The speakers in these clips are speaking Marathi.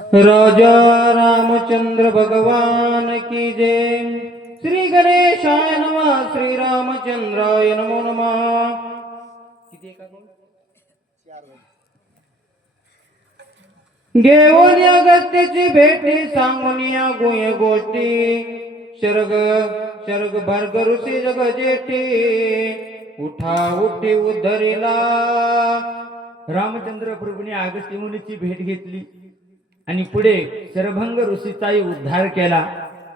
राजा रामचंद्र भगवान की जय। श्री गणेशाय नमः। श्री रामचंद्राय नमो नमः। घेऊन अगस्त्याची भेटी सांगून या गुह्य गोष्टी शर्ग शर्ग भर्ग ऋषी जग जेठी उठा उठी उद्धरिला। रामचंद्र प्रभूने अगस्त्य मुनीची भेट घेतली आणि पुढे शरभंग ऋषीचाही उद्धार केला.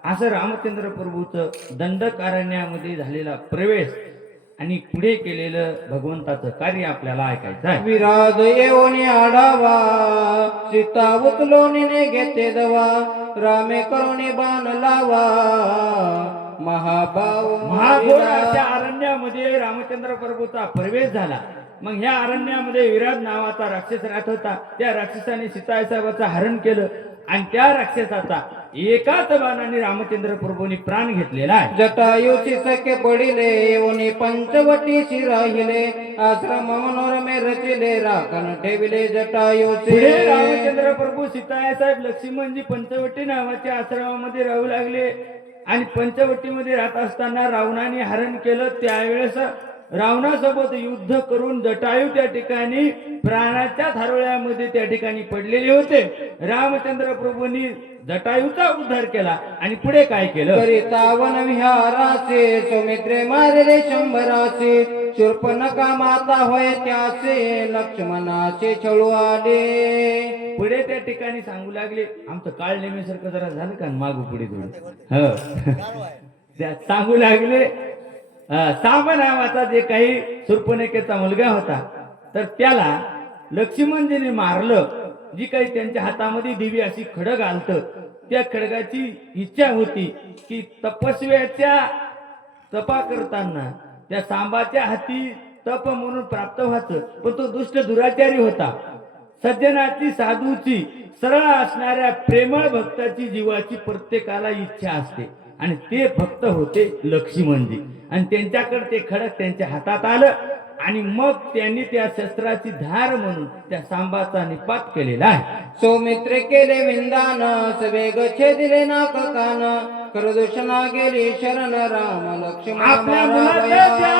असं रामचंद्र प्रभूचं दंडकारण्यामध्ये झालेला प्रवेश आणि पुढे केलेलं भगवंताचं कार्य आपल्याला ऐकायचं आहे. विराज येऊन आढावा सीता उचलोनीने घेते दवा रामे करुणी बाण लावा महाघोर अशा अरण्यामध्ये रामचंद्र प्रभूचा प्रवेश झाला. मग ह्या अरण्यामध्ये विराज नावाचा राक्षस राहत होता. त्या राक्षसाने सीतासाहेबाचं हरण केलं आणि त्या राक्षसाचा एकाच बाणाने रामचंद्र प्रभूंनी प्राण घेतलेला आहे. जटायूची सखे पडिले येऊन पंचवटीशी राहिले आश्रम मनोरमे रचिले राखण ठेविले जटायूचे. रामचंद्र प्रभू सीतासाहेब लक्ष्मणजी पंचवटी नावाच्या आश्रमामध्ये राहू लागले आणि पंचवटीमध्ये राहत असताना रावणाने हरण केलं. त्यावेळेस रावणासोबत युद्ध करून जटायू त्या ठिकाणी प्राणाच्या थारोळ्यामध्ये त्या ठिकाणी पडलेले होते. रामचंद्र प्रभूंनी जटायूचा उद्धार केला आणि पुढे काय केलं. करितावन विहाराचे सौमित्रे मारले शंभराचे शूर्पणखा माता होय त्याचे लक्ष्मणाचे छळू आले. पुढे त्या ठिकाणी सांगू लागले. आमचं काळ नेहमीसारखं जरा झालं का मागू पुढे थोडं सांगू लागले. सांब नावाचा जे काही शूर्पणखेचा मुलगा होता तर त्याला लक्ष्मणजीने मारलं. जी काही त्यांच्या हातामध्ये दिवी अशी खडग आलत त्या खडगाची इच्छा होती की तपस्व्याच्या तपा करताना त्या सांबाच्या हाती तप म्हणून प्राप्त व्हायचं. पण तो दुष्ट दुराचारी होता. सज्जनाची साधूची सरळ असणाऱ्या प्रेमळ भक्ताची जीवाची प्रत्येकाला इच्छा असते आणि ते भक्त होते लक्ष्मणजी. आणि त्यांच्याकडे ते खडक त्यांच्या हातात आलं आणि मग त्यांनी त्या शस्त्राची धार म्हणून त्या सांबाचा निपात केलेला आहे. सौमित्रे केले विंदान सवेग छेदिले नाक कान करदूषणा गेली शरण राम लक्ष्मण. आपल्या मुलाचा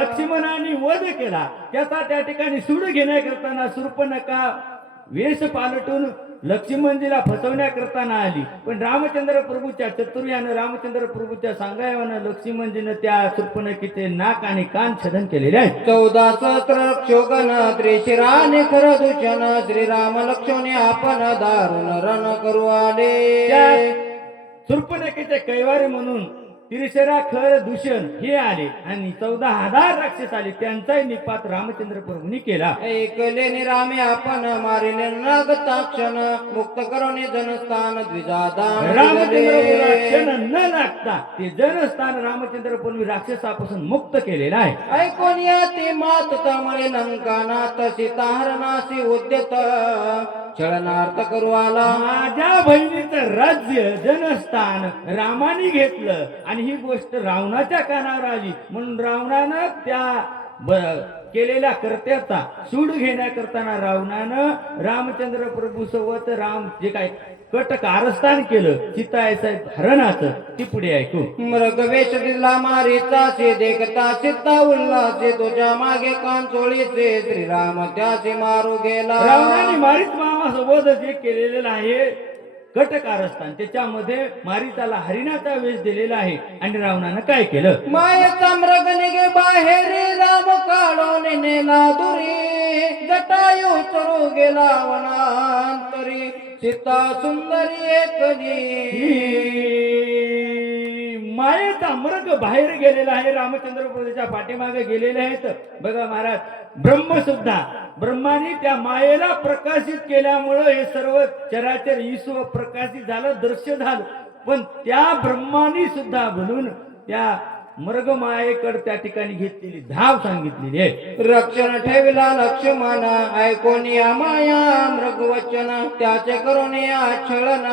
लक्ष्मणाने वध केला. त्याचा त्या ठिकाणी सूड घेण्याकरताना शूर्पणखा वेश पालटून लक्ष्मणजीला फसवण्याकरताना आली. पण रामचंद्र प्रभूच्या चतुर्यानं रामचंद्र प्रभूच्या सांगायवानं लक्ष्मणजीनं त्या शूर्पणखेचे नाक आणि कान छेदन केलेले आहेत. 14 सत्र क्षोगन त्रिशिराने खर दूषण श्रीराम लक्ष्मणे आपण दारुण रण करू आले. शूर्पणखेचे कैवारी म्हणून त्रिशरा खर दूषण हे आले आणि 14,000 राक्षस आले. त्यांचाही निपात रामचंद्र प्रभूंनी केला. ऐकले रामे आपण मारिले नागताक्षण मुक्त करून जनस्थान द्विजादान. रामचंद्र क्षण न लागता ते जनस्थान रामचंद्र प्रभू राक्षसापासून मुक्त केलेलं आहे. ऐकून या ते मात तमळे लंकानाथ सीताहरणासी उद्यत छळनार्थ करू आला. माझ्या बहिणीचं राज्य जनस्थान रामाने घेतलं आणि ही गोष्ट रावणाच्या कानावर आली म्हणून रावणानं त्या केलेल्या कर्त्याचा सूड घेण्याकरताना रावणानं रामचंद्र प्रभू सोबत राम जे काय कट कारस्थान केलं सीतासाहेब हरणाचं ती पुढे ऐकू. मृगवेश दिला मारीचा से देखता सीता उल्लासे तुझ्या मागे कान चोळीचे श्रीराम त्याचे मारू गेला. रावणाने मारीच मामासोबत जे केलेलं आहे कट कारस्थान त्याच्यामध्ये मारीचाला हरिणाचा वेश दिलेला आहे. आणि रावणानं काय केलं. मायेचा मृग निघे बाहेर राम काढून नेला दुरी जटायू चरू गेला वनांतरी सीता सुंदरी एकली. मायेचा मृग बाहेर गेलेला आहे. रामचंद्र प्रभूच्या पाठीमागे गेलेले आहेत. बघा महाराज ब्रह्म सुद्धा ब्रह्माने त्या मायेला प्रकाशित केल्यामुळं हे सर्व चराचर ईश्वर प्रकाशित झालं दृश्य झालं. पण त्या ब्रह्मानी सुद्धा म्हणून त्या मृग मायेकडे त्या ठिकाणी घेतलेली धाव सांगितलेली आहे. रक्षण ठेविला लक्ष्मण ऐकून या माया मृग वचन त्याचे करून या छळन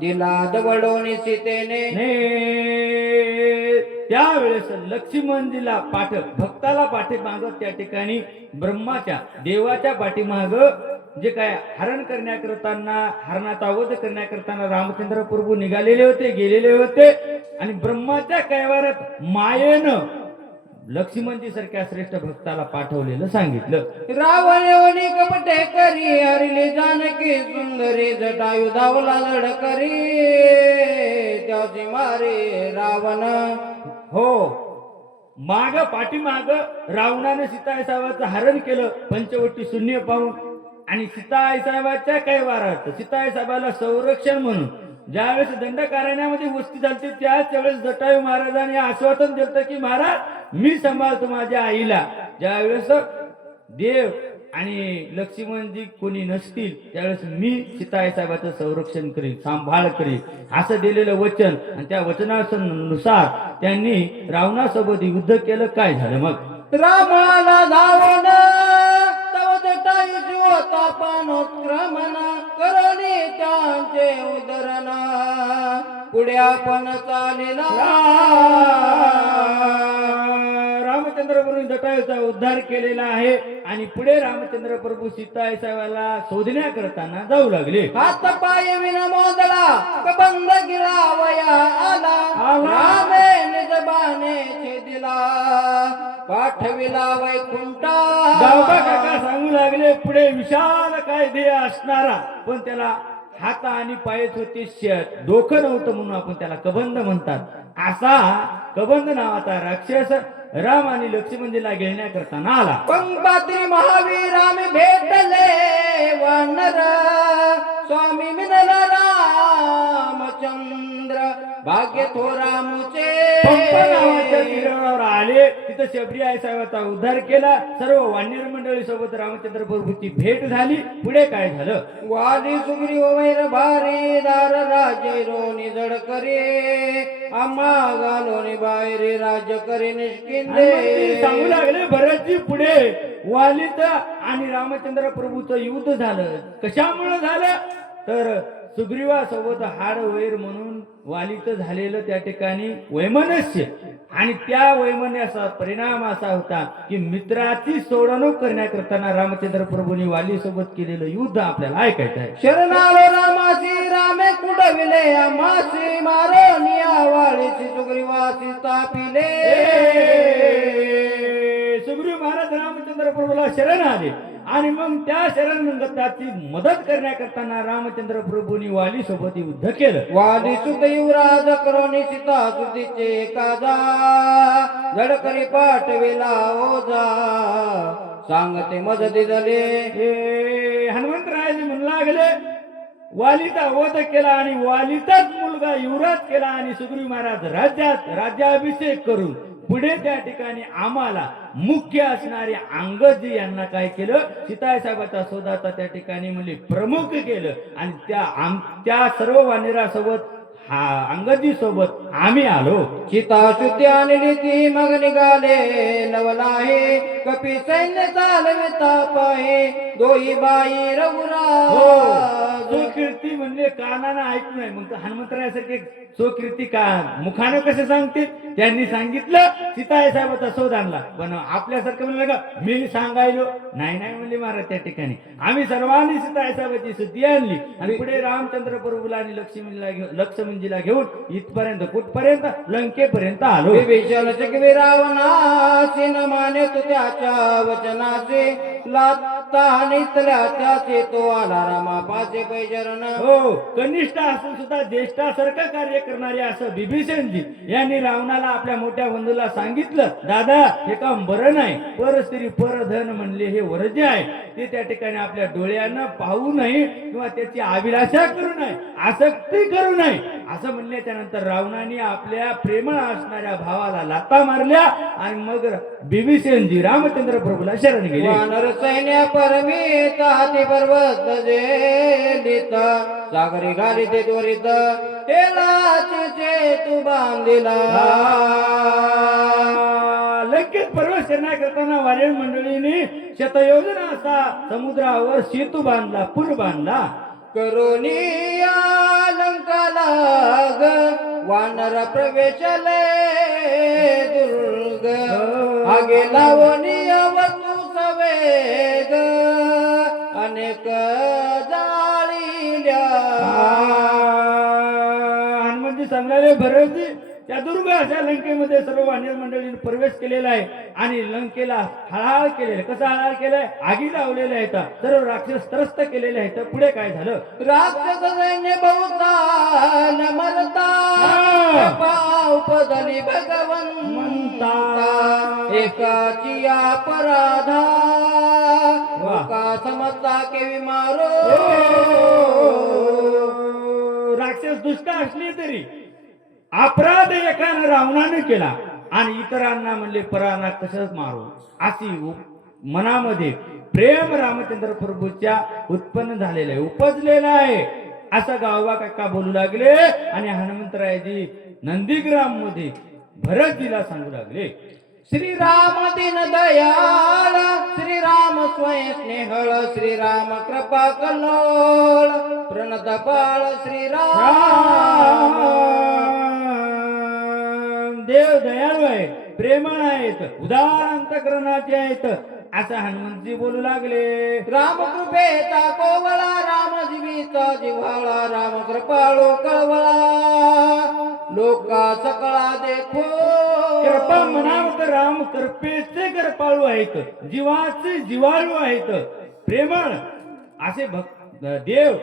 दिला दवडोनी सीतेने. त्यावेळेस लक्ष्मणजीला भक्ताला पाठीमाग त्या ठिकाणी ब्रह्माच्या देवाच्या पाठीमाग जे काय हरण करण्याकरताना हरणाचा वध करण्याकरताना रामचंद्र प्रभू निघालेले होते, गेलेले होते आणि ब्रह्माच्या कैवारात मायेनं लक्ष्मणजी सारख्या श्रेष्ठ भक्ताला पाठवलेलं सांगितलं. रावण कपटे करी हरिले जानकी सुंदरी जटायु धावला लढ करी त्याची मारे रावण. हो, पाठीमाग रावणाने सीताईसाहेबाचं हरण केलं पंचवटी शून्य पाहून आणि सीताईसाहेबाच्या कैवारात सीताईसाहेबाला संरक्षण म्हणून ज्यावेळेस दंडकारण्यामध्ये वस्ती झाली त्याच वेळेस जटायू महाराजांनी आश्वासन दिलं की महाराज मी सांभाळतो माझ्या आईला. ज्यावेळेस देव आणि लक्ष्मणजी कोणी नसतील त्यावेळेस मी सीताईसाहेबाचं संरक्षण करीन, सांभाळ करीन असं दिलेलं वचन आणि त्या वचनानुसार त्यांनी रावणासोबत युद्ध केलं. काय झालं मग? रामाला धावण तव जटायू होता पानोत्क्रमण करोनी त्यांचे उदरण पुढे आपण चालेला. रामचंद्र प्रभू जटायूचा उद्धार केलेला आहे आणि पुढे रामचंद्र प्रभू सीताईसाहेबाला शोधण्या करताना जाऊ लागले. हात पाय विना मोदला कबंद गिळावया आला रामे निजबाने छेदिला पाठविला वैकुंठा. गावबा काका सांगू लागले पुढे विशाल काय ध्येय असणारा पण त्याला हात आणि पायच होते, डोकं नव्हतं म्हणून आपण त्याला कबंद म्हणतात. असा कबंद नावाचा राक्षस राम आणि लक्ष्मणजीला घेण्याकरता आला. पंपात्री महावीर आम्ही भेटले वानर स्वामी मिनला रामचंद्र भाग्य थोरा मुचे. पंपा नावाच्या तीरावर आले, तिथं शबरी आई साहेबाचा उद्धार केला. सर्व वानर मंडळी सोबत रामचंद्र प्रभूची भेट झाली. पुढे काय झालं? वाली सुग्रीव वैर भारी दार राजे रोनी जड करे आम्हा घालोनी बाहेरी राज्य करे निष्किंदे. सांगू लागले भरतजी पुढे वालीत आणि रामचंद्र प्रभूचं युद्ध झालं. कशामुळे झालं तर सुग्रीवासोबत हाड वैर म्हणून वालीत झालेलं त्या ठिकाणी वैमनस्य आणि त्या वैमनस्याचा परिणाम असा होता की मित्राची सोडवणूक करण्याकरता रामचंद्र प्रभूंनी वाली सोबत केलेलं युद्ध आपल्याला ऐकायचं आहे. शरणालो रामासी रामे कुडविले आमासी मारोनिया वाळीची सुग्रीवासी तापिले. सुग्रीव महाराज रामचंद्र प्रभूला शरण आले आणि मग त्या शरणगताची मदत करण्याकरता रामचंद्र प्रभूंनी वाली सोबत युद्ध केलं. वाली सुत युवराज करोनी सीता सुतीचे काजा जडकरी पाठविला ओजा सांगते मदत झाले. हनुमंतरायाने म्हणू लागले वालीचा वध केला आणि वालीचाच मुलगा युवराज केला आणि सुग्रीव महाराज राज्याभिषेक करून पुढे त्या ठिकाणी आम्हाला मुख्य असणारे अंगदजी यांना काय केलं सीताईसाहेबाचा शोधाचा त्या ठिकाणी म्हणजे प्रमुख केलं आणि त्या सर्व वानरासोबत अंगदजी सोबत आम्ही आलो. सीता शुद्धी आणली ती मग निघाले नवलाहे कपी सैन्य चालविता पाहे दोही बाई रघुरा. कीर्ती म्हणले कानानं ऐकू नये मग हनुमंतरायासारखे कीर्ती का मुखानं कसे सांगतील. त्यांनी सांगितलं सीताईसाहेबाचा शोध आणला पण आपल्यासारखं म्हणलं का मी सांगायलो नाही म्हणले महाराज. त्या ठिकाणी आम्ही सर्वांनी सीताईसाहेबाची शुद्धी आणली आणि पुढे रामचंद्र प्रभूला आणि लक्ष्मणजीला घेऊन इथपर्यंत कुठपर्यंत लंकेपर्यंत आलो. विभीषण चकवी रावणासी न माने तो त्याच्या वचनाचे लाता नितल्या त्याचे तो आला रामा पाचे पैजरण. हो, कनिष्ठ असून सुद्धा ज्येष्ठासारखं कार्य करणारे असं विभीषणजी यांनी रावणाला आपल्या मोठ्या बंधूला सांगितलं दादा हे काम बरं नाही, परस्त्री परधन म्हणले हे वर्ज्य आहे. ते त्या ठिकाणी आपल्या डोळ्यांना पाहू नये किंवा त्याची अभिलाषा करू नये, आसक्ती करू नये असं म्हणल्याच्या नंतर रावणाने आपल्या प्रेमळ असणाऱ्या भावाला लाथा मारल्या आणि मग विभीषणजी रामचंद्र प्रभूला शरण गेले. वानर सैन्य परमित हाती पर्वत जेलित सागरी घाली ते त्वरित हेलाचे तू बांधिला. लंकेत प्रवेश करण्याकरता वानर मंडळीने शतयोजना असा समुद्रावर सेतू बांधला, पूल बांधला. करोनिया लंकाला ग वानर प्रवेशले दुर्ग आगे लावनिया वस्तू सवेग अनेक सांगायला भरतजी त्या दुर्ग अशा लंकेमध्ये सर्व वानर मंडळींनी प्रवेश केलेला आहे आणि लंकेला हळहळ केलेलं. कसं हळहळ केलंय? आगी लावलेल्या आहेत, सर्व राक्षस त्रस्त केलेले आहेत. पुढे काय झालं? राक्षस सैन्य बहुता न मरता उपदली भगवंता एकाची अपराधा का समजता केवी मारो. राक्षस दुष्ट असली तरी अपराध एकानं रावणाने केला आणि इतरांना म्हणले पराना कसं मारू, अशी मनामध्ये प्रेम रामचंद्र प्रभूच्या उत्पन्न झालेलं आहे, उपजलेलं आहे. असं गावबा काका बोलू लागले आणि हनुमंतरायजी नंदीग्राम मध्ये भरतजीला सांगू लागले, श्रीराम दीन दयाळ, श्रीराम स्वयं स्नेहळ, श्रीराम कृपा कल्लोळ, प्रणत बाळ श्रीराम. देव दयाळू आहे, प्रेमळ आहेत, उदार अंतकरणाचे आहेत, असं हनुमंतजी बोलू लागले. राम कृपेचा कोवळा, राम जीविता जिव्हाळा, राम कृपाळू कळवळा, लोका सकळा देखो. कृपा म्हणावं तर राम कृपेचे कृपाळू आहेत, जीवाचे जिवाळू आहेत, प्रेमळ असे भक्त देव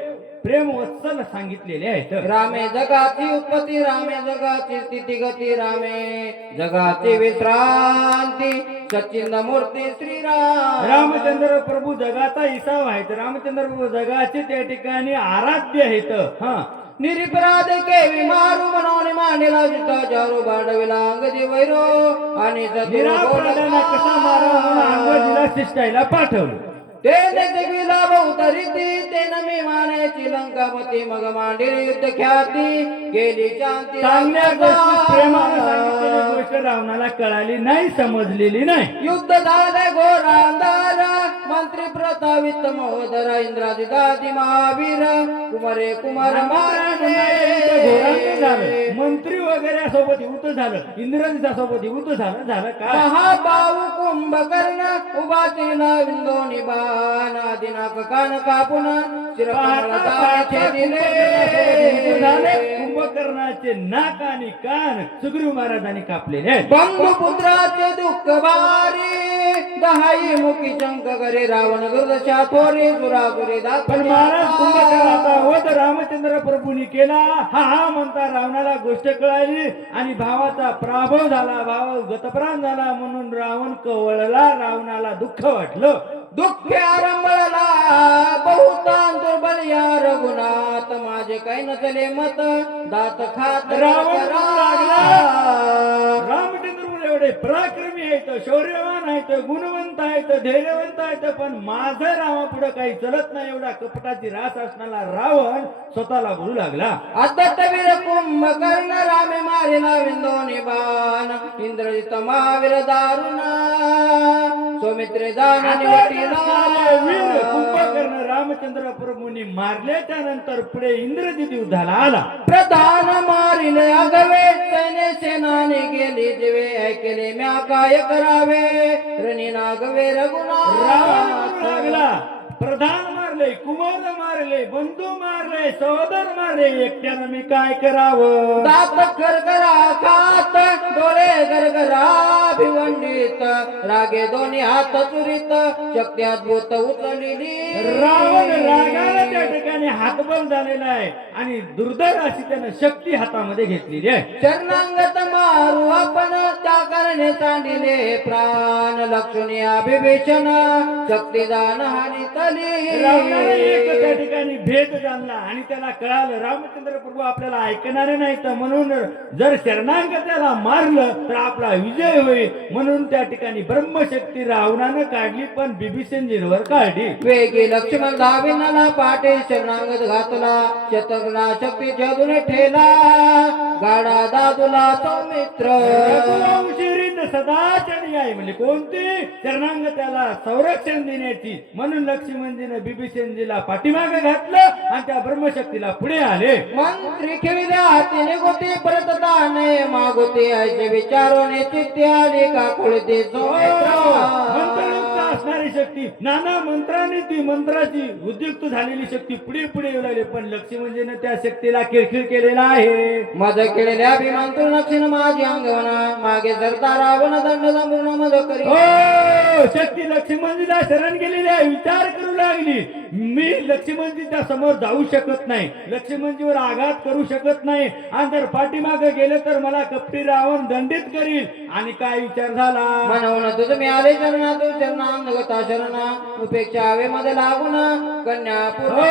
प्रेम वत्सल सांगितलेले आहेत. रामे जगाची उत्पत्ती, रामे जगाची स्थिती गती, रामे जगाची विश्रांती, सचिन मूर्ती श्रीराम. रामचंद्र प्रभू जगाचा इसाव आहेत, रामचंद्र प्रभू जगाचे त्या ठिकाणी आराध्य आहेत. निरपराध केवी मारू म्हणून मांडला शिष्टाचारू, भांडविला अंगदी वैरो आणि निरापराधांना कसा मारा म्हणून अंगदीला शिष्टायला पाठवलं. ते जगविला बहुतरीती, तेन मी मानायची लंकापती, मग मांडली युद्ध ख्याती, गेली शांती. चांगल्या गोष्टी प्रेमाने सांगितलेली गोष्ट रावणाला कळाली नाही, समजलेली नाही. युद्ध झाले घोर अंधार, मंत्री प्रतावित महोदर, इंद्रादिदादी महावीर, कुमारे कुमार मारणे. झालं मंत्री वगैरे सोबत युद्ध झालं, इंद्रजीचा सोबत युद्ध झालं का? महाबाहू कुंभकर्ण उभा केला विंदोनी बाण, दिनाक कान कापून झाले. कुंभकर्णाचे नाक आणि कान सुग्रीव महाराजांनी कापलेले आहेत. बंधुपुत्राचे दुःख भारी, दहाई मुखी शंक करे, रावण दुर्दशा थोरी, सुरासुरी पण महाराज कुंभकर्णाचा वध रामचंद्र प्रभूंनी केला. हा म्हणता रावणाला गोष्ट कळाली आणि भावाचा पराभव झाला, भाव गतप्राण झाला म्हणून रावण कवळला. रावणाला दुःख वाटलं, दुःख आरंभला बहुतान दुर्बल या रघुनाथ, माझे काही नसले मत दात खात रावण लागला. रामचंद्र एवढे पराक्रमी आहेत, शौर्यवान आहेत, गुणवंत आहेत, धैर्यवंत आहेत, पण माझं रामा पुढे काही चलत नाही. एवढा कपटाची रास असणारा रावण स्वतःला बोलू लागला. अद्दवीर कुंभकर्ण, रामे मारिला विंदोनी बाण, इंद्रजित महावीर दारुणा, सौमित्रे वीर कुंभकर्ण रामचंद्र प्रभूंनी मारल्याच्या नंतर पुढे इंद्रजित युद्धाला आला. प्रधान मारिले अगवे, सैन्य सेनाने गेली दिवे, ऐकले म्या काय करावे, रणी नागवे रघुनाथ. लागला प्रधान मारले, कुमार मारले, बंधू मारले, सहोदर मारले, एकट्यानं मी काय करावं. दात करकरा खात, डोळे गरगरा भिवंडित, रागे दोन्ही हात चुरीत, शक्ती अद्भुत उचललेली. रावण रागाला त्या ठिकाणी हातबल झालेला आहे आणि दुर्धर अशी त्यानं शक्ती हातामध्ये घेतलेली आहे. शरणांगत मारू आपण, त्या करणे सांडिले प्राण, लक्ष्मी अभिभीषण, शक्तिदान हानी तली. रावणाला एक त्या ठिकाणी भेद जाणला आणि त्याला कळालं रामचंद्र प्रभू आपल्याला ऐकणारे नाहीत, म्हणून जर शरणांगताला मारलं तर आपला विजय होईल. म्हणून त्या ठिकाणी ब्रह्मशक्ती रावणानं काढली, पण बिभीषणजीवर काढली. वेगी लक्ष्मण धाविनाला पाटे, शरणांगत घातला, शत्रुघ्ना शक्ती जदून ठेला, गाडा दादूला सौमित्र. सदाचरी आहे म्हणजे कोणती? शरणांगताला संरक्षण देण्याची. म्हणून लक्ष्मणजीने बिभीषणजीला पाठीमागे घातलं आणि त्या ब्रह्मशक्तीला पुढे आले. मंत्री खेळल्या हातीने गोती, परत दाने मागोते, ऐसे विचारोने चित्ते आले का कुळते. मंत्रमुक्त असणारी शक्ती, नाना मंत्राने ती मंत्राची उद्युक्त झालेली शक्ती पुढे पुढे येऊ लागली, पण लक्ष्मणजीने त्या शक्तीला खिळखिळ केलेला आहे. मज केलेल्या अभिमान तू नक्षीन माझी अंगवना मागे सरता रावण दंड संपूर्ण मज करी. हो, शक्ती लक्ष्मणजीला शरण गेलेली आहे. विचार करू लागली, मी लक्ष्मणजीच्या समोर जाऊ शकत नाही, लक्ष्मणजीवर आघात करू शकत नाही, आणि जर पाठीमागे गेले तर मला कपटी रावण दंडित करील. आणि काय विचार झाला, म्हणून तुझ मी आले चरणा तू चरणांगता शरणा उपेक्षा हवे मध्ये लागून कन्या हो,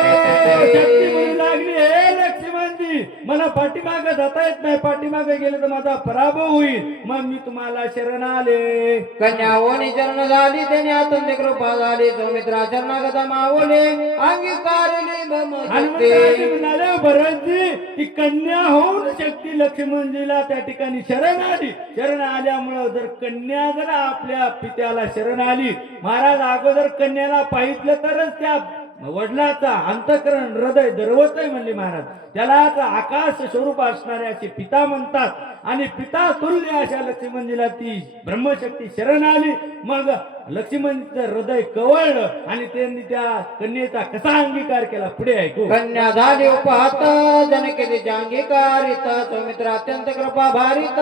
शक्ती म्हणू लागली, हे लक्ष्मणजी मला पाठीमागे जाता येत नाही, पाठीमागे गेले तर माझा पराभव होईल, मग मी तुम्हाला शरण आले. कन्या होणी चरण झाली त्याने अत्यंत कृपा झाली सौमित्रा चरणागता मावले अंगीकारले हनुमंतरावजी म्हणाले, भरतजी ती कन्या होऊन शक्ती लक्ष्मणजीला त्या ठिकाणी शरण आली. शरण आल्यामुळं जर कन्या जर आपल्या पित्याला शरण आली, महाराज अगोदर कन्याला पाहितलं तरच त्या वडिलाचा अंतःकरण हृदय दरवतय म्हणले महाराज. त्यालाच आकाश स्वरूप असणारे असे पिता म्हणतात, आणि पिता तुल्य अशा लक्ष्मणजीला ती ब्रह्मशक्ती शरण आली. मग लक्ष्मणचं हृदय कवळलं आणि त्यांनी त्या कन्येचा कसा अंगीकार केला पुढे ऐकू. कन्या झाली उपहात जनके तिच्या अंगीकारित सौमित्र अत्यंत कृपा भारित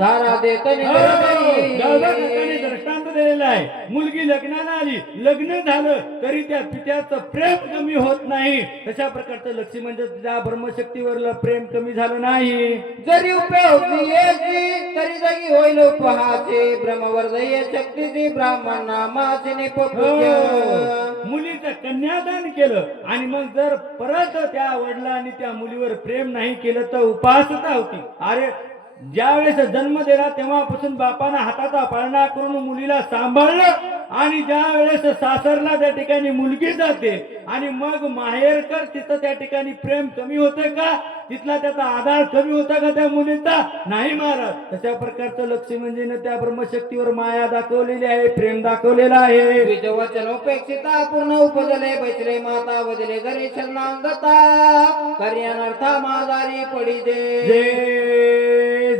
सारा देत दृष्टांत दिलेला आहे. मुलगी लग्नाला आली, लग्न झालं तरी त्या पित्याचं प्रेम कमी होत नाही, तशा प्रकारचं लक्ष्मणचं त्या ब्रह्मशक्तीवर प्रेम कमी झालं नाही. जरी उपयोगी तरी जागी होईल उपहाचे ब्रह्मवर्धय शक्तीची ब्राह्मण नामाचे निपूज्य. मुलीचं कन्यादान केलं आणि मग जर परत त्या वडिलांनी त्या मुलीवर प्रेम नाही केलं तर उपासता होती. अरे ज्या वेळेस जन्म दिला तेव्हापासून बापानं हाताचा पाळणा करून मुलीला सांभाळलं, आणि ज्या वेळेस सासरला त्या ठिकाणी मुलगी जाते आणि मग माहेरकर तिथं त्या ठिकाणी प्रेम कमी होतं का, तिथला त्याचा आधार कमी होता का त्या मुलीचा, नाही महाराज. तशा प्रकारचं लक्ष्मणजीने त्या ब्रह्मशक्तीवर माया दाखवलेली आहे, प्रेम दाखवलेलं आहे. वचन उपेक्षिता पूर्ण उपजले बैसले माता वजले घरी शरणांगता कार्यानर्था मादारी पडी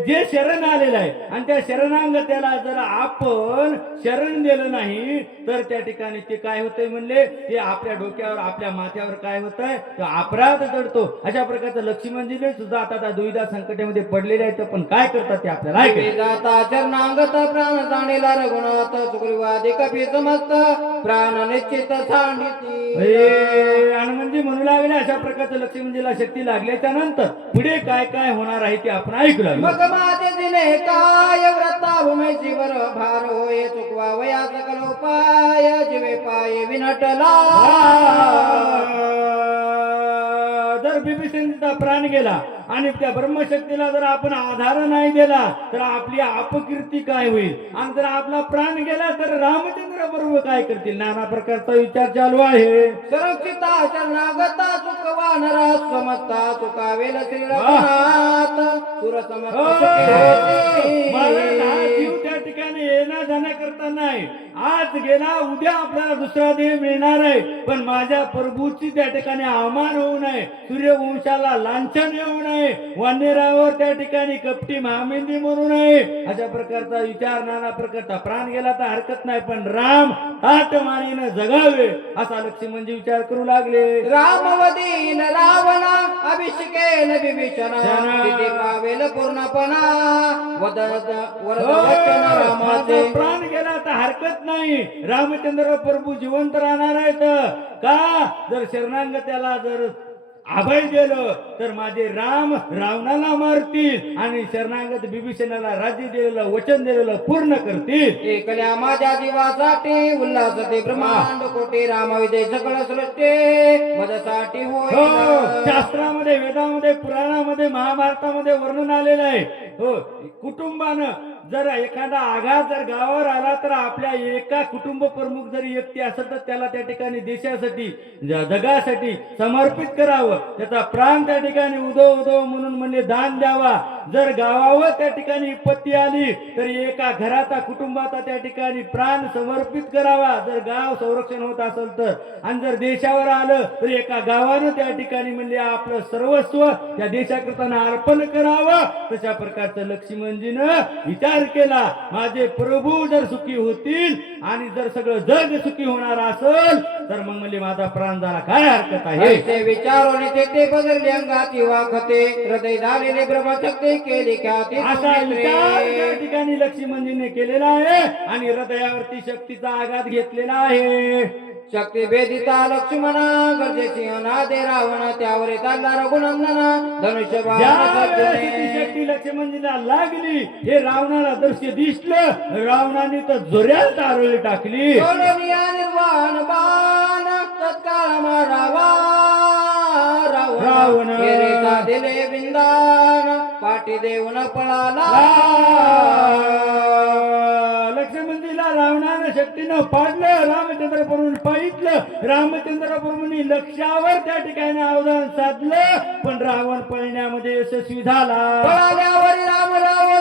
जे शरण आलेलं आहे आणि त्या शरणांगत्याला जर आपण शरण दिलं नाही तर त्या ठिकाणी ते काय होतंय म्हणले, ते आपल्या डोक्यावर आपल्या माथ्यावर काय होतंय, तो अपराध चढतो. अशा प्रकारचं लक्ष्मणजीने सुद्धा आता दुविधा संकटामध्ये पडलेले आहेत, पण काय करतात ते आपल्याला जाता चरणांगत प्राण जाणेला रघुनाथ सुग्रीवादी कपी समस्त प्राण निश्चित हनुमानजी म्हणू लागले. अशा प्रकारचं लक्ष्मणजीला शक्ती लागल्याच्या नंतर पुढे काय काय होणार आहे ते आपण ऐकू लागलो. मग माझे दिले काय व्रता भूमेशीवर भार होय चुकवा वया सकल उपाय जीवे पाय विनटला. जर बिभीषणचा प्राण गेला आणि त्या ब्रह्मशक्तीला जर आपण आधार नाही दिला तर आपली अपकीर्ती काय होईल, आणि जर आपला प्राण गेला तर रामचंद्र बरोबर काय करतील, नाना प्रकारचा विचार चालू आहे. सुरक्षिता शरणागता चुकवा नरा समजता चुकावेल श्रीरघुनाथ सुर समर्थ त्या ठिकाणी येणं जाणं करता नाही. आज गेला उद्या आपल्याला दुसरा देह मिळणार आहे, पण माझ्या प्रभूची त्या ठिकाणी अवमान होऊ नये, सूर्यवंशाला लांछन येऊ नये, वानेरावर त्या ठिकाणी कपटी महामेंदी म्हणू नये, अशा प्रकारचा विचार नाना प्रकारचा. प्राण गेला तर हरकत नाही, पण राम ताटमानेनं जगावे असा लक्ष्मणजी विचार करू लागले. रामवदीन रावणा अभिषेकेल विभीषणा तिथे पावेल पूर्णपणा वदत वरद वचन रामाचे. प्राण गेला तर हरकत नाही, रामचंद्र प्रभू जिवंत राहणार आहेत का, जर शरणांगत्याला जर अभय दिलं तर माझे राम रावणाला मारतील आणि शरणागत बिभीषणाला राज्य दिलेलं वचन दिलेलं पूर्ण करतील. एकल्या माझ्या जीवासाठी उल्हास ते ब्रह्मांड कोटी रामविजय सकळ सृष्टी मदसाठी होय. शास्त्रामध्ये वेदामध्ये पुराणामध्ये महाभारतामध्ये वर्णन आलेलं आहे. हो, कुटुंबानं जर एखादा आघात जर गावावर आला तर आपल्या एका कुटुंब प्रमुख जरी व्यक्ती असेल तर त्याला त्या ठिकाणी देशासाठी जगासाठी समर्पित करावं, त्याचा प्राण त्या ठिकाणी उदो उदो म्हणून म्हणजे दान द्यावा. जर गावावर त्या ठिकाणी विपत्ती आली तर एका घराचा कुटुंबाचा त्या ठिकाणी प्राण समर्पित करावा जर गाव संरक्षण होत असेल तर, आणि जर देशावर आलं तर एका गावानं त्या ठिकाणी म्हणजे आपलं सर्वस्व त्या देशाकरता अर्पण करावं. तशा प्रकारचं लक्ष्मणजीनं विचार विचार केला, माझे प्रभू जर सुखी होतील आणि जर सगळं जग सुखी होणार असेल तर मग म्हणजे माझा प्राण जायला काय हरकत आहे. ऐसे विचारून ते बदलले अंगाची वाखते हृदय झालेले ब्रह्मशक्ती केली ख्याती असा विचार त्या सुमित्रे. ठिकाणी लक्ष्मणजीने केलेला आहे आणि हृदयावरती शक्तीचा आघात घेतलेला आहे. शक्ती भेदिता लक्ष्मणा गरजेची अनादे रावण त्यावर चालला रघुनंदना धनुष्य ज्या वेळेस ती शक्ती लक्ष्मणजीला लागली हे रावणाला दृश्य दिसलं, रावणाने तर जोऱ्यात तारळी टाकली. निर्वाण बाण तत्काळ मारावा रावण. हेरेचा दिले बिंदान पाठी देऊन पळाला. लक्ष्मणजीला रावणानं शक्तीनं पाडलं, रामचंद्र प्रभूंनी पाहितलं, रामचंद्र प्रभूंनी लक्ष्यावर त्या ठिकाणी अवधान साधलं, पण रावण पळण्यामध्ये यशस्वी झाला. पळाल्यावर राम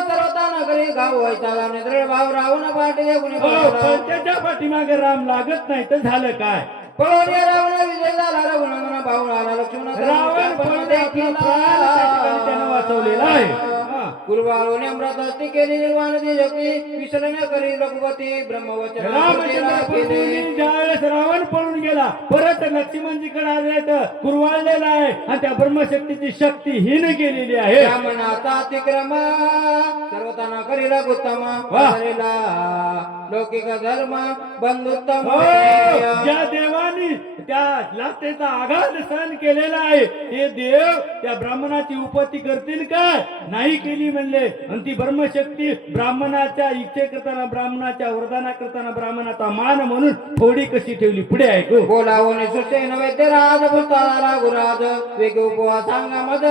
सर्वता नगरी गाव व्हायचा निद्रळ भाव रावण पाठी देऊन हो, पळाला. पण त्याच्या पाठीमागे राम लागत नाही तर झालं काय. पळून रावण विजय झाला रघुनंदन भाऊ आला लक्ष्मण रावण पळून आपला प्राण त्या ठिकाणी त्यानं वाचवलेला आहे. हा. गुरुवाळूने अमृतास्ती केली निर्वाण ती शक्ती विसरण करी रघुपती ब्रह्मवचन रामचंद्र प्रभूंनी ज्यावेळेस रावण पळून गेला परत लक्ष्मणजीकडे आले तर कुरवाळलेला आहे आणि त्या ब्रह्मशक्तीची शक्ती हीन केलेली आहे. ब्राह्मणाचा अतिक्रम सर्वताना करी रघुत्तम वाह. लौकिक धर्म बंधुत्तम. हो, ज्या देवानी त्या लाटेचा आघात सहन केलेला आहे ते देव त्या ब्राह्मणाची उपत्ती करतील काय, नाही केली म्हणले. आणि ती ब्रह्मशक्ती ब्राह्मणाच्या इच्छे करताना, ब्राह्मणाच्या वरदाना करताना ब्राह्मणाचा मान म्हणून थोडी कशी ठेवली. पुढे ऐकू. बोलावून सुसेन वैद्यराज भूताला गुराज वेग उपवास सांगा मद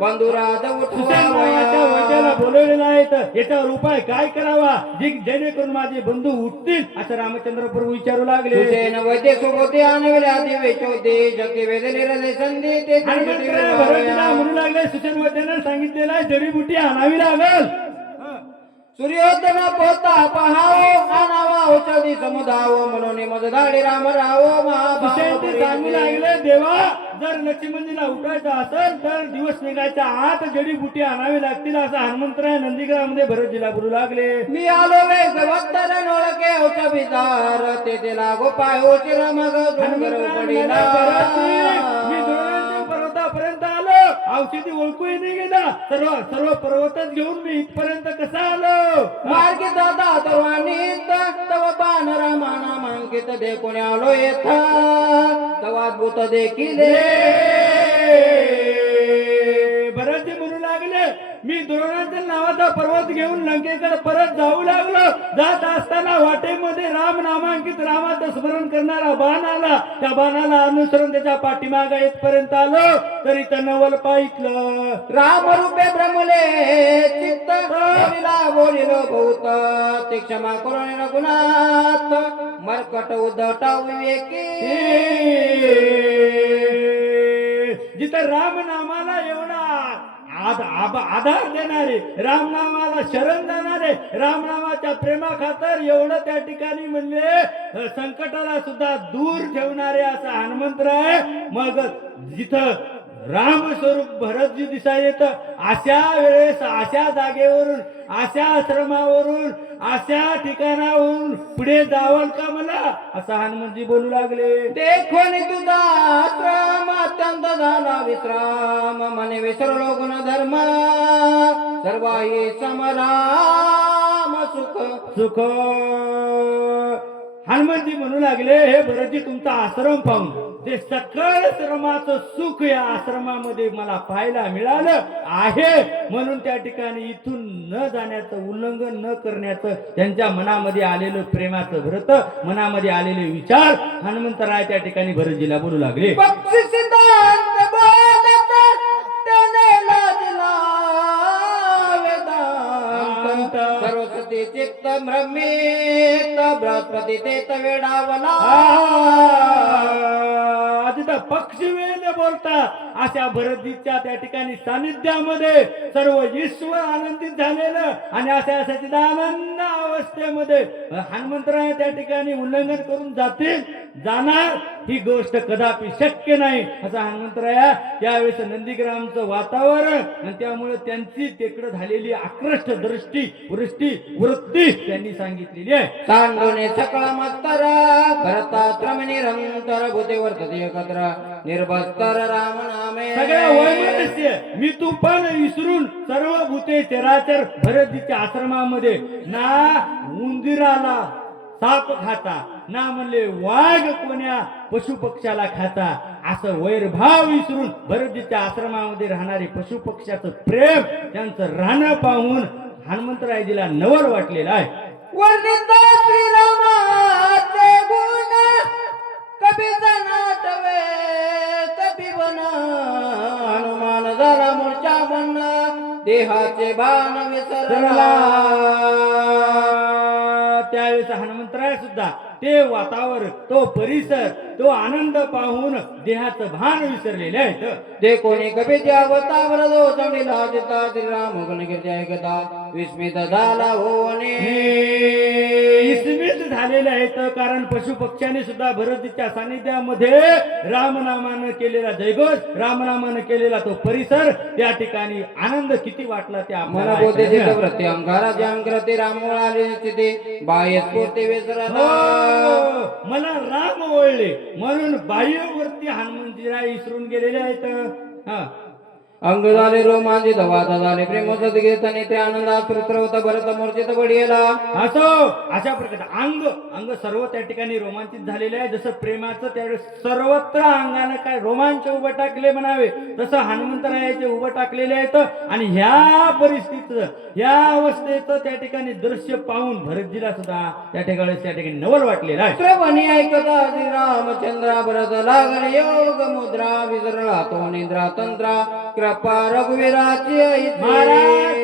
बंधुराज हुसेन नावाच्या वैद्याला बोलवलेला आहे तर याच्यावर उपाय काय करावा जेणेकरून माझे बंधू उठतील असं रामचंद्र प्रभू विचारू लागले. हुसेन वैद्य सोबती आणविले आधी वेचोदे जगती वेदले हृदय संधी ते भरतीला म्हणू लागले, सुसेन वैद्यानं सांगितलेलं आहे जडीबुटी आणावी लागल. सूर्योदय पोता पहावो आणावा औषधी समुदाव म्हणून मजदाडी राम राव हुसेन ते सांगू लागले, देवा जर लक्ष्मणजीला उठायचं असेल तर दिवस निघायच्या आत जडीबुटी आणावी लागतील असं हनुमंतराय नंदीग्रामध्ये भरतजीला बोलू लागले. मी आलो वेग वत्तर नोळके औषधिदार ते ते लागो पाय उचिर मग मी पर्वतापर्यंत आलो, औषधी ओळखूही नाही गेला, सर्व सर्व पर्वतच घेऊन मी इथपर्यंत कसा आलो. मार्गी दादा तवानीत तव बाण रामाना मांकित दे कोणी आलो येथ तवा भूत देखिले. भरतजी म्हणू लागले, मी द्रोणाचल नावाचा पर्वत घेऊन लंकेकडे परत जाऊ लागलो. जात असताना वाटेमध्ये राम नामांकित रामाचं स्मरण करणारा बाण आला. त्या बाणाला अनुसरून त्याच्या पाठीमागा येतपर्यंत आलो तरी त्यानं नवल पाहितलं. राम रूपे ब्रह्मले चित्त कविला बोलिलो बहुत ते क्षमा करून रघुनाथ मरकट उद्धटा विवेकी. जिथं राम नामाला एवढा आधार देणारे, राम नामाला शरण जाणारे, राम नामाच्या प्रेमा खातर एवढं त्या ठिकाणी म्हणजे संकटाला सुद्धा दूर ठेवणारे असं हनुमंतराय. मग जिथं राम स्वरूप भरतजी दिसाय येत अशा वेळेस अशा जागेवरून, अशा आश्रमावरून, अशा ठिकाणावरून पुढे जावल का मला असं हनुमंतजी बोलू लागले. देखोनी तुझा आश्रम अत्यंत झाला विश्राम मने विसरलो गुणधर्म सर्वाही समराम सुख सुख. हनुमंतजी म्हणू लागले, हे भरतजी तुमचा आश्रम पाहून ते सकळ श्रमाचं सुख या आश्रमामध्ये मला पाहायला मिळालं आहे. म्हणून त्या ठिकाणी इथून न जाण्याचं, उल्लंघन न करण्याचं त्यांच्या मनामध्ये आलेलं प्रेमाचं व्रत, मनामध्ये आलेले विचार हनुमंतराय त्या ठिकाणी भरतजीला बोलू लागले. पक्षी सिद्धांत बोलत त्याने लाजला वेदांत सरस्वती चित्त भ्रमित बृहस्पती ते वेडावला. जिथं पक्षी वेद बोलतात. अशा भरतजीच्या त्या ठिकाणी सानिध्यामध्ये सर्व ईश्वर आनंदित झालेलं आणि अशा सच्चिदानंद अवस्थेमध्ये हनुमंतराय त्या ठिकाणी उल्लंघन करून जाणार ही गोष्ट कदापि शक्य नाही असं हनुमंतराया त्यावेळेस नंदीग्रामचं वातावरण आणि त्यामुळे त्यांची तिकडे झालेली आकृष्ट वृत्ती त्यांनी सांगितलेली आहे. सांडोने सकळ मत्तर भरतात्रम निरंतर भूते वर्तते एकत्र निर्भस्तर राम नामे. सगळ्या वैमनस्य मी तू पण विसरून सर्व भूते चराचर भरतजीच्या आश्रमामध्ये ना उंदीराला साप खाता ना म्हणले वाघ कोण्या पशु पक्षाला खाता असं वैरभाव विसरून भरतजीच्या आश्रमामध्ये राहणारे पशु पक्षाचं प्रेम त्यांचं राहणं पाहून हनुमंतरायजीला नवल वाटलेलं आहे. वर्णित श्रीरामाचे गुण कभी नाटवे कभी बन हनुमान झाला मूर्छा बन देहाचे बाण विसरला. त्यावेळेस हनुमंतराय सुद्धा ते वातावरण तो परिसर तो आनंद पाहून देहाचं भान विसरलेले आहेत. ते कोणी कभी अवतावर जो चढीला जिता श्रीराम गुणकीर्ती ऐकता विस्मित झाला होणे. विस्मित झालेले आहेत कारण पशु पक्ष्याने सुद्धा भरतजीच्या सानिध्यामध्ये रामनामानं केलेला जयघोष रामनामानं केलेला तो परिसर त्या ठिकाणी आनंद किती वाटला ते मन आपल्याला बोधे ऐकायला जित प्रति अंगाराचे अंकरते रामोळाले चिते बाह्य स्फूर्ती विसरता. हो, मला राम ओळले म्हणून बाह्यवरती हनुमंतराय विसरून गेलेले आहेत. हा अंग झाले रोमांचित वाद झाले प्रेम सद्गीतने ते आनंदात पुत्रवत भरत मूर्छित बडियेला. असो अशा प्रकारे अंग सर्व त्या ठिकाणी रोमांचित झालेले आहे. जसं प्रेमाचं त्यावेळेस सर्वत्र अंगाने काय रोमांच उभं टाकले म्हणावे तसं हनुमंतरायाचे उभं टाकलेले आहेत. आणि ह्या परिस्थितीचं ह्या अवस्थेचं त्या ठिकाणी दृश्य पाहून भरतजीला सुद्धा त्या ठिकाणी नवल वाटलेलं आहे. श्रवणी ऐकता श्रीरामचंद्रा भरत लागले योग मुद्रा विसरला तो निद्रा तंत्रा कृपा रघुवीराची महाराज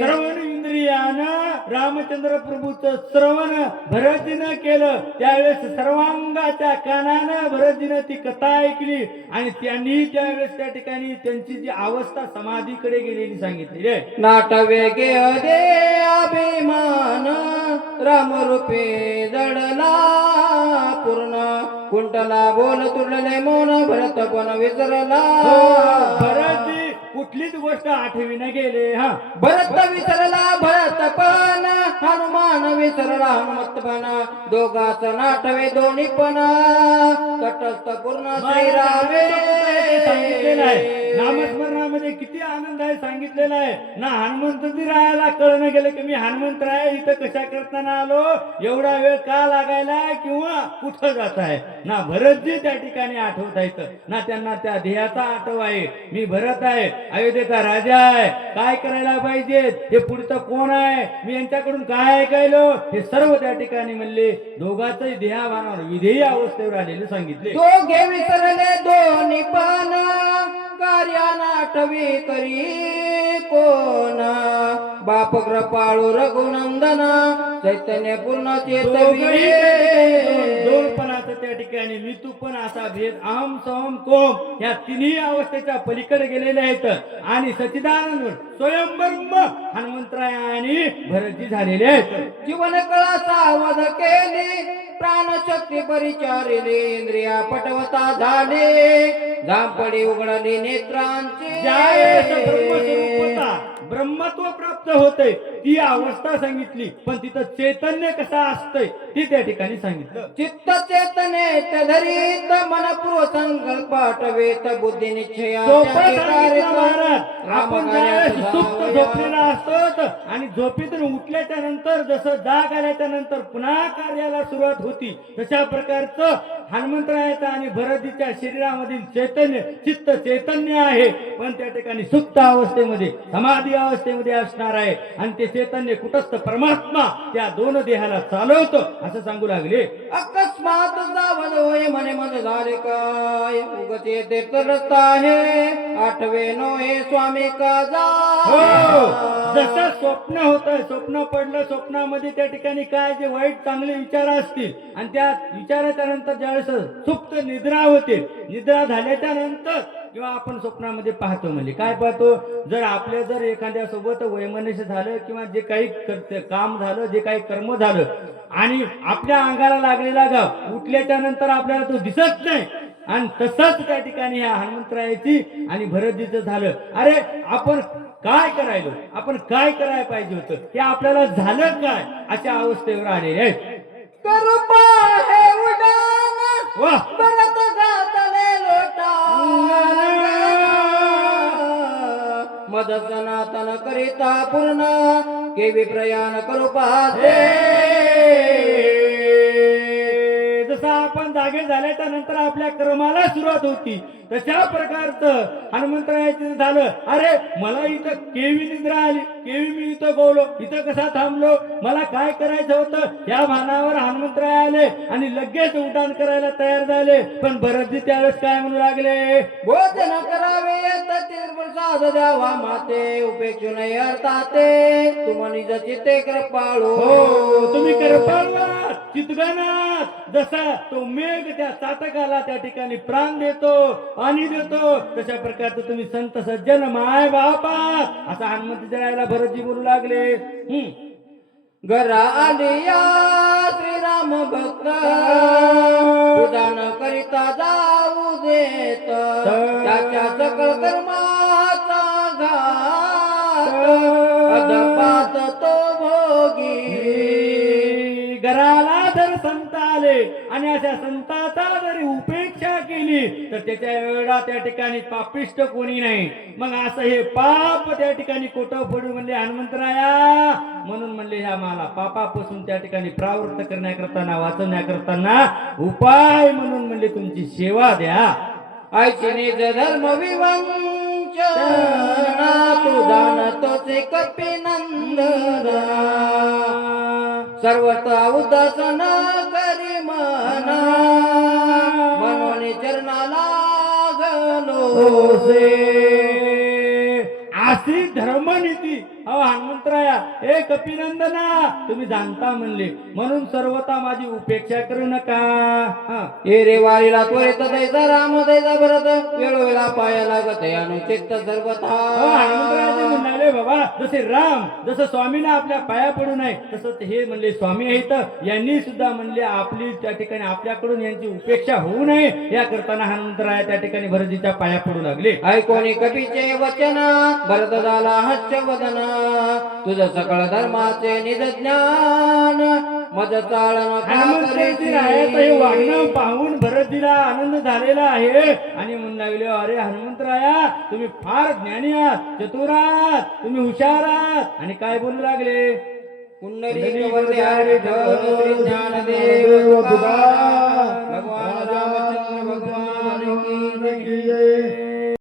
श्रवण इंद्रियानं रामचंद्र प्रभूचं श्रवण भरतजीनं केलं. त्यावेळेस सर्वांगाच्या कानानं भरतजीनं ती कथा ऐकली आणि त्यांनी त्यावेळेस त्या ठिकाणी त्यांची जी अवस्था समाधीकडे गेलेली सांगितलेली आहे. नाटवे गे दे अभिमान रामरूपे जडला पूर्ण कुंटला बोल तुडले मौन भरत पण विसरला. भरतजी कुठलीच गोष्ट आठवीनं गेले. हा भरत विसरला भरत पण हनुमान विसरला हनुमत पण दोघाच नाटवे दोन्ही पण तटस्थ पूर्ण श्रीरामे. सांगितलेलं आहे नामस्मरणामध्ये किती आनंद आहे सांगितलेला आहे ना. हनुमंतजी राहायला कळणं गेलं की मी हनुमंतराय इथं कशा करताना आलो एवढा वेळ का लागायला किंवा कुठं जात आहे ना. भरतजी त्या ठिकाणी आठवत आहेत ना त्यांना त्या ध्येयाचा आठव आहे. मी भरत आहे अयोध्येचा राजा आहे काय करायला पाहिजे हे पुढचं कोण आहे मी यांच्याकडून काय ऐकायलो हे सर्व त्या ठिकाणी म्हणले. दोघांचंही ध्येयाभानावर विधेयी अवस्थेवर आलेले सांगितले. दोघे विसरले दोन्ही पण कार्याना आठवी करी कोण बाप कृपाळू रघुनंदन चैतन्य पूर्ण चेतवी. दोनपणाचं त्या ठिकाणी मी तू पण असा भेद अहम सहम कोम या तिन्ही अवस्थेच्या पलीकडे गेलेले आहेत आणि सच्चिदानंद स्वयंब्रह्म हनुमंतराय आणि भरतजी झालेले आहेत. जीवन कळा सावध केली प्राणशक्ती परिचारिले इंद्रिया पटवता झाले जांपडी उघडली नेत्रांची. ज्यावेळेस ब्रह्मस्वरूपता ब्रह्मत्व प्राप्त होते ती अवस्था सांगितली पण तिथं चैतन्य कसं असतंय ती त्या ठिकाणी सांगितलं. चित्त चेतनेत धरीत मनपूर्व संकल्प आठवेत बुद्धी निश्चया. महाराज आपण ज्यावेळेस सुप्त झोपलेला असतो आणि झोपेतून उठल्याच्या नंतर जसं जाग आल्याच्या नंतर पुन्हा कार्याला सुरुवात होती तशा प्रकारचं हनुमंतरायाचा आणि भरतजीच्या शरीरामधील चैतन्य चित्त चैतन्य आहे पण त्या ठिकाणी सुप्त अवस्थेमध्ये समाधी अवस्थेमध्ये असणार आहे आणि ते चैतन्य कुटस्थ परमात्मा त्या दोन देहाला चालवतो असं सांगू लागले. अकस्मात जावद होय मने मन झाले काय उगत येते तरत आहे आठवे नोहे स्वामी का जा. जसं स्वप्न होतं स्वप्न पडलं स्वप्नामध्ये त्या ठिकाणी काय जे वाईट चांगले विचार असतील आणि त्या विचाराच्या नंतर ज्यावेळेस सुप्त निद्रा होते निद्रा झाल्याच्या नंतर किंवा आपण स्वप्नामध्ये पाहतो म्हणले काय पाहतो, जर आपल्या जर एखाद्या सोबत वैमनस्य झालं किंवा जे काही काम झालं, जे काही कर्म झालं आणि आपल्या अंगाला लागलेला घाव उठल्याच्या नंतर आपल्याला तो दिसत नाही, आणि तसंच त्या ठिकाणी ह्या हनुमंतरायाची आणि भरतजीचं झालं. अरे आपण काय करायलो, आपण काय करायला पाहिजे होतं, हे आपल्याला झालं काय, अशा अवस्थेवर आलेले आहेत. कृपा हे उडान वाह! भरत घातले लोटा मद सनातन करिता पूर्ण केवी प्रयाण करू पाहते. जसं आपण जागे झाल्याच्या नंतर आपल्या कर्माला सुरुवात होती, तशा प्रकारचं हनुमंतरायाचं झालं. अरे मला इथं केवी निद्रा आली, केवी मी इथं गोवलो, इथं कसा थांबलो, मला काय करायचं होतं, या भानावर हनुमंतराय आले आणि लगेच उड्डाण करायला तयार झाले. पण भरतजी त्यावेळेस काय म्हणू लागले, भोजन करावे येत प्रसाद द्यावा माते उपेक्षु नाही अर्थाते तुम निज चित्ते कृपाळू. हो तुम्ही कृपाळू चितगणात, जसा तो मेघ त्या चातकाला त्या ठिकाणी प्राण देतो, पाणी देतो, तशा प्रकारचं तुम्ही संत सज्जन माय बापा, असा हनुमंतरायाला भरतजी बोलू लागले. घरा आलिया श्रीराम भक्त उदान करिता जाऊ देत त्याच्या सकळ कर्माचा घात अधपात तो भोगी. घराला जर संत आले आणि अशा संताचा जरी उपेक्षा केली तर त्याच्या एवढा त्या ठिकाणी पापिष्ट कोणी नाही. मग असं हे पाप त्या ठिकाणी कोटं पडू म्हणले हनुमंतराया. म्हणून म्हणले ह्या मला पापापासून त्या ठिकाणी प्रावृत्त करण्याकरता वाचवण्याकरता उपाय म्हणून म्हणले तुमची सेवा द्या. ऐची निज धर्म विवंचना तू जाणतोच कपी नंदना सर्वता उदासन करी मना मनोनी चरणाला लागलो से. अशी धर्मनीती अहो हनुमंतराया हे कपिनंदना तुम्ही जाणता म्हणले, म्हणून सर्वता माझी उपेक्षा करू नका. हे रे वारीला त्वरित दैसा राम दैसा भरत वेळोवेळा पाया लागत अनुचित्त सर्वथा. हनुमंतरायाचे म्हणाले बाबा जसे राम जसं स्वामीला आपल्या पाया पडू नये तसंच हे म्हणले स्वामी आहेत, यांनी सुद्धा म्हणले आपली त्या ठिकाणी आपल्याकडून यांची उपेक्षा होऊ नये या करताना हनुमंतराया त्या ठिकाणी भरतजीच्या पाया पडू लागले. ऐकोनी कपीचे वचन भरत झाला हर्ष वदन तुझ सकळ धर्माचे निज ज्ञान मज चाळण हे वागणं पाहून भरतजीला आनंद झालेला आहे आणि म्हणू लागले अरे हनुमंतराया तुम्ही फार ज्ञानी आहात, चतुर आहात, तुम्ही हुशार आहात. आणि काय बोलू लागले, पुंडरीक वरदे हरी श्री ज्ञानदेव भगवान रामचंद्र भगवान की जय.